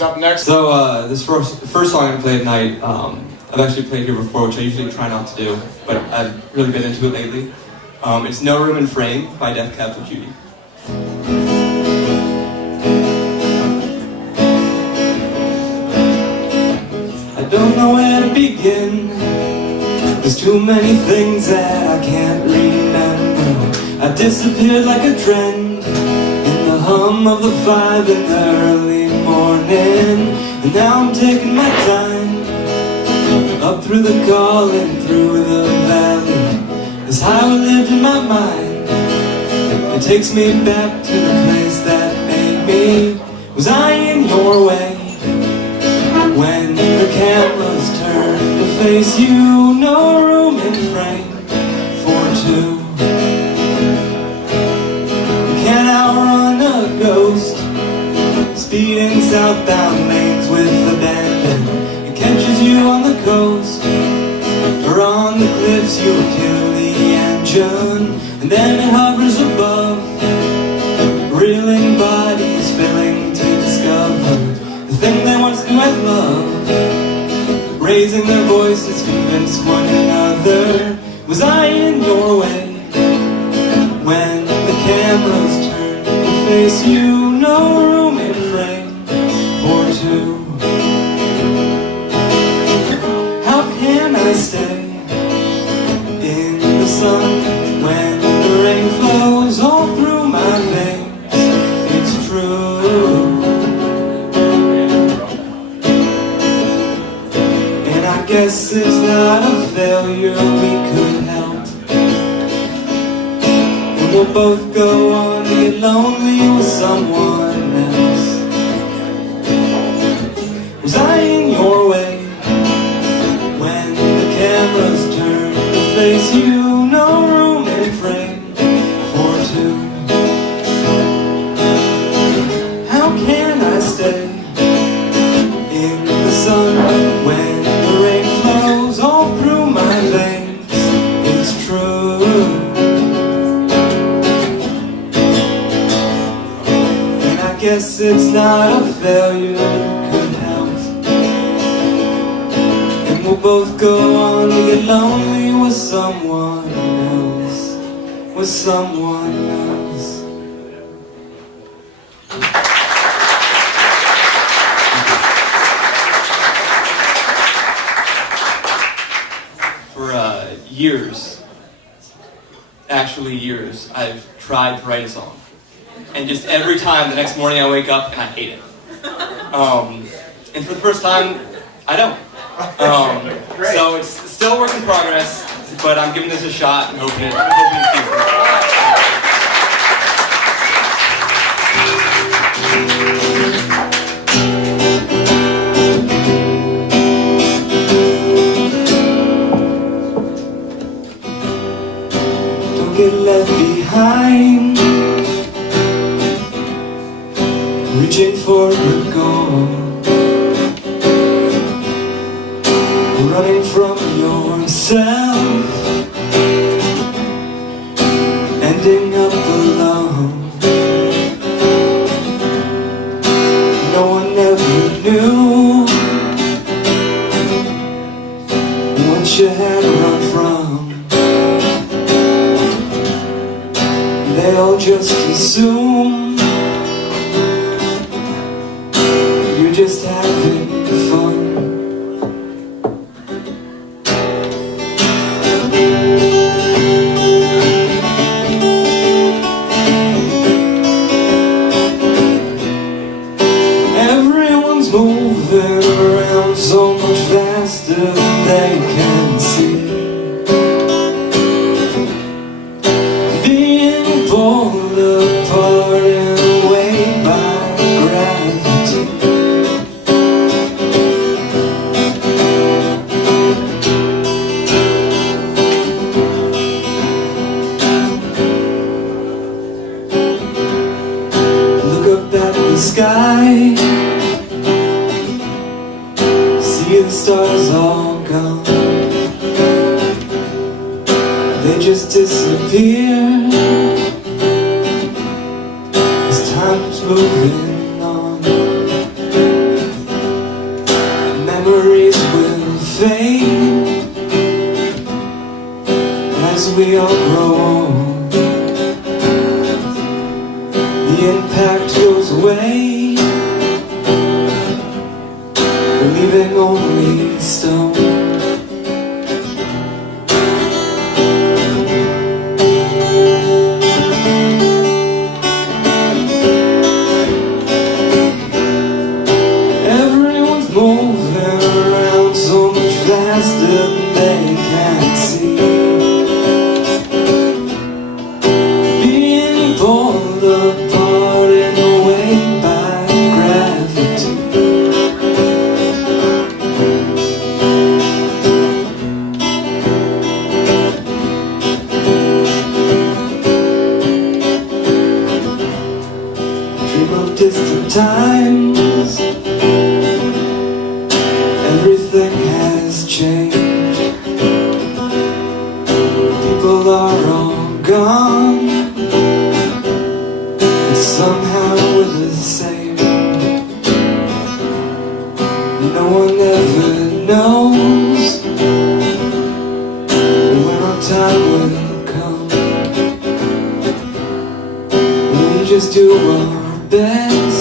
Up next. So this first song I'm gonna play at night, I've actually played here before, which I usually try not to do, but I've really been into it lately. It's No Room in Frame by atThe for Cutie. I don't know where to begin. There's too many things that I can't remember. I disappeared like a trend in the hum of the 5 in the early morning, and now I'm taking my time up through the calling, through the valley. This highway lived in my mind. It takes me back to the place that made me. Was I in your way when the cameras turned to face you? No room in frame for two. Can I run a ghost speeding southbound lanes with abandon? It catches you on the coast or on the cliffs. You'll kill the engine and then it hovers above, reeling bodies failing to discover the thing they once knew as love, raising their voices, convince one another. Was I in your way when the cameras turned to face you? No room in frame for two. How can I stay in the sun when the rain flows all through my veins? It's true. And I guess it's not a failure we could help, and we'll both go on to get lonely with someone else. Was I in your way when the cameras turned to face you? No room in frame for two. How can I stay in the sun when the rain flows all through my veins? It's true. And I guess it's not a failure you could help, and we'll both go on to get lonely with someone else, with someone else. For years, actually years, I've tried to write a song, and just every time the next morning I wake up and I hate it. And for the first time, I don't. So it's still a work in progress, but I'm giving this a shot and hoping it's decent. Don't get left behind, reaching for your goal, running from yourself, ending up alone. No one ever knew what you had to run from. They all just assume you're just having fun. Everyone's moving around so much faster than they can see. Being pulled apart they just disappear as time's moving on. Memories will fade as we all grow old. The impact goes away, leaving only stone. Everyone's moving around so much faster than they can see. Being pulled apart in a way by gravity. Dream of distant times. Everything has changed. People are all gone, and somehow we're the same. No one ever knows when our time will come. We just do our best